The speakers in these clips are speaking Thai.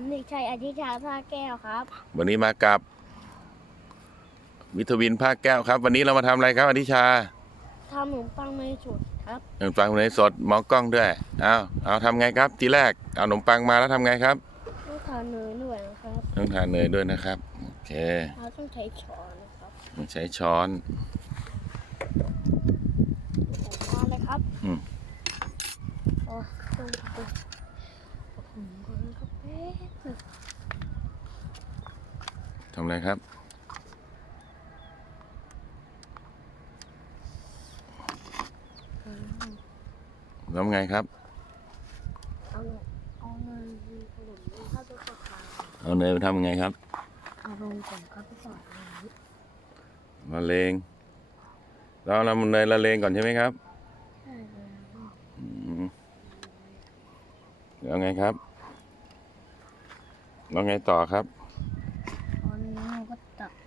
ผมเด็กชายอธิชาท่าแก้วครับ วันนี้มากับ วิทวินภาคแก้วครับ วันนี้เรามาทำอะไรครับอธิชาทำขนมปังในสุดครับขนมปังในสดมองกล้องด้วยเอาเอาทำไงครับ ทีแรกเอาขนมปังมาแล้วทำไงครับต้องทานเนยด้วยนะครับต้องทานเนยด้วยนะครับโอเคเราต้องใช้ช้อนนะครับต้องใช้ช้อน ผมทานเลยครับ อืม โอ้ต้องกดผมก่อนครับเอ๊ะ ทำอะไรครับ แล้วไงครับ เอาเอาเนยขนมเข้าไปกดทานเอาเนยไปทำยังไงครับ เอาลงก่อนครับพี่สอนเละเลงเราเราเนยละเลงก่อนใช่ไหมครับใช่แล้วไงครับแล้วไงต่อครับ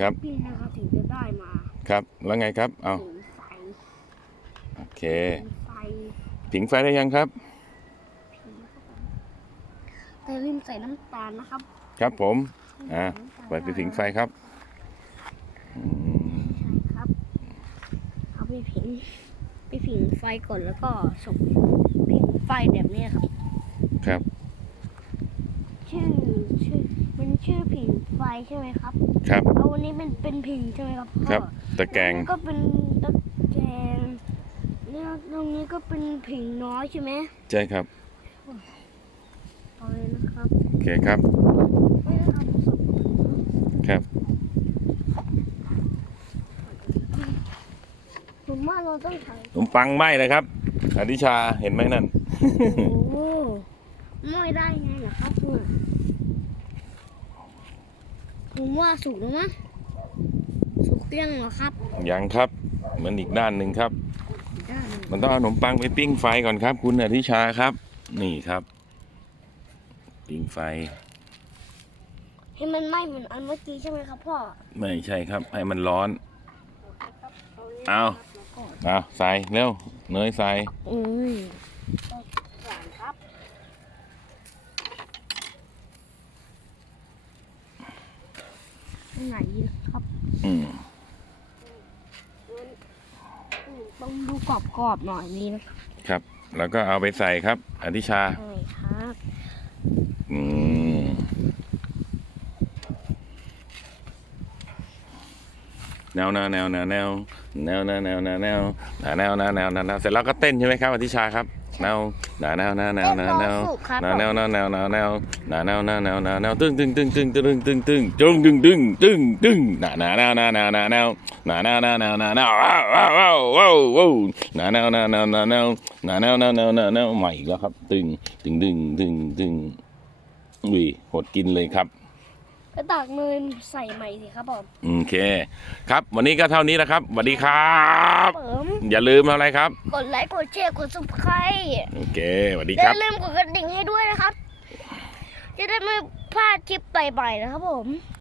ครับพี่นะครับถึงจะได้มาครับแล้วไงครับเอาผิงไฟโอเคผิงไฟผิงไฟได้ยังครับผิงเข้าไปแต่ลืมใส่น้ำตาลนะครับ ครับผมอ่าน้ำตาลเปิดไปผิงไฟครับอืมใช่ครับเอาไปผิงไปผิงไฟก่อนแล้วก็ส่งผิงไฟแบบนี้ครับ ครับชื่อชื่อมัน ชื่อผิงไฟใช่ไหมครับครับ เอาวันนี้เป็นเป็นผิงใช่ไหมครับพ่อครับตะแกรงล้วก็เป็นตะแกรงเนี่ยตรงนี้ก็เป็นผิงน้อยใช่ไหมใช่ครับเอาเลยนะครับโอเคครับไม่ได้ทำสุกครับ ผมว่าเราต้องใช้ขนมปังไหม้เลยครับอดิชาเห็นไหมนั่น โอ้ไม่ได้ไงเหรอครับเพื่อน ผมว่าสุกแล้วมั้งสุกเตี้ยงเหรอครับยังครับเหมือนอีกด้านหนึ่งครับได้เลยมันต้องเอาขนมปังไปปิ้งไฟก่อนครับ คุณอธิชาครับ นี่ครับ ปิ้งไฟ ให้มันไหม้เหมือนอันเมื่อกี้ใช่ไหมครับพ่อไม่ใช่ครับ ให้มันร้อน เอาก่อนเอาใส่เร็วเนยใส่ ไหนครับอืมต้องดูกรอบๆหน่อยนี้นะครับครับ แล้วก็เอาไปใส่ครับ อธิชา ใช่ครับอืมแนวนะแนวนะแนวแนวนะแนวนะแนวแนวนะแนวนะแนวเสร็จแล้วก็เต้นใช่ไหมครับอธิชาครับ แนวแนวแนวแนวแนวแนวแนวสุกครับแนวแนวแนวแนวแนวแนวแนวแนวแนวแนวแนวแนวตึ้งตึ้งตึ้งตึ้งตึ้งตึ้งตึ้งตึ้งตึ้งตึ้งตึ้งตึ้งแนวแนวแนวแนวแนวแนวแนวแนวแนวแนวแนวแนวแนวว้าวว้าวว้าวว้าวว้าวแนวแนวแนวแนวแนวแนวแนวแนวแนวแนวแนวแนวใหม่อีกแล้วครับตึ้งตึ้งตึ้งตึ้งตึ้งอุ้ยหดกินเลยครับ ก็ตักเนยใส่ใหม่สิครับผมโอเค ครับ วันนี้ก็เท่านี้นะครับสวัสดีครับเปิมอย่าลืมอะไรครับ กดไลค์กดแชร์กด subscribe โอเคสวัสดีอครัย่าบ ลืมกดกระดิ่งให้ด้วยนะครับ จะได้ไม่พลาดคลิปใหม่ๆนะครับผม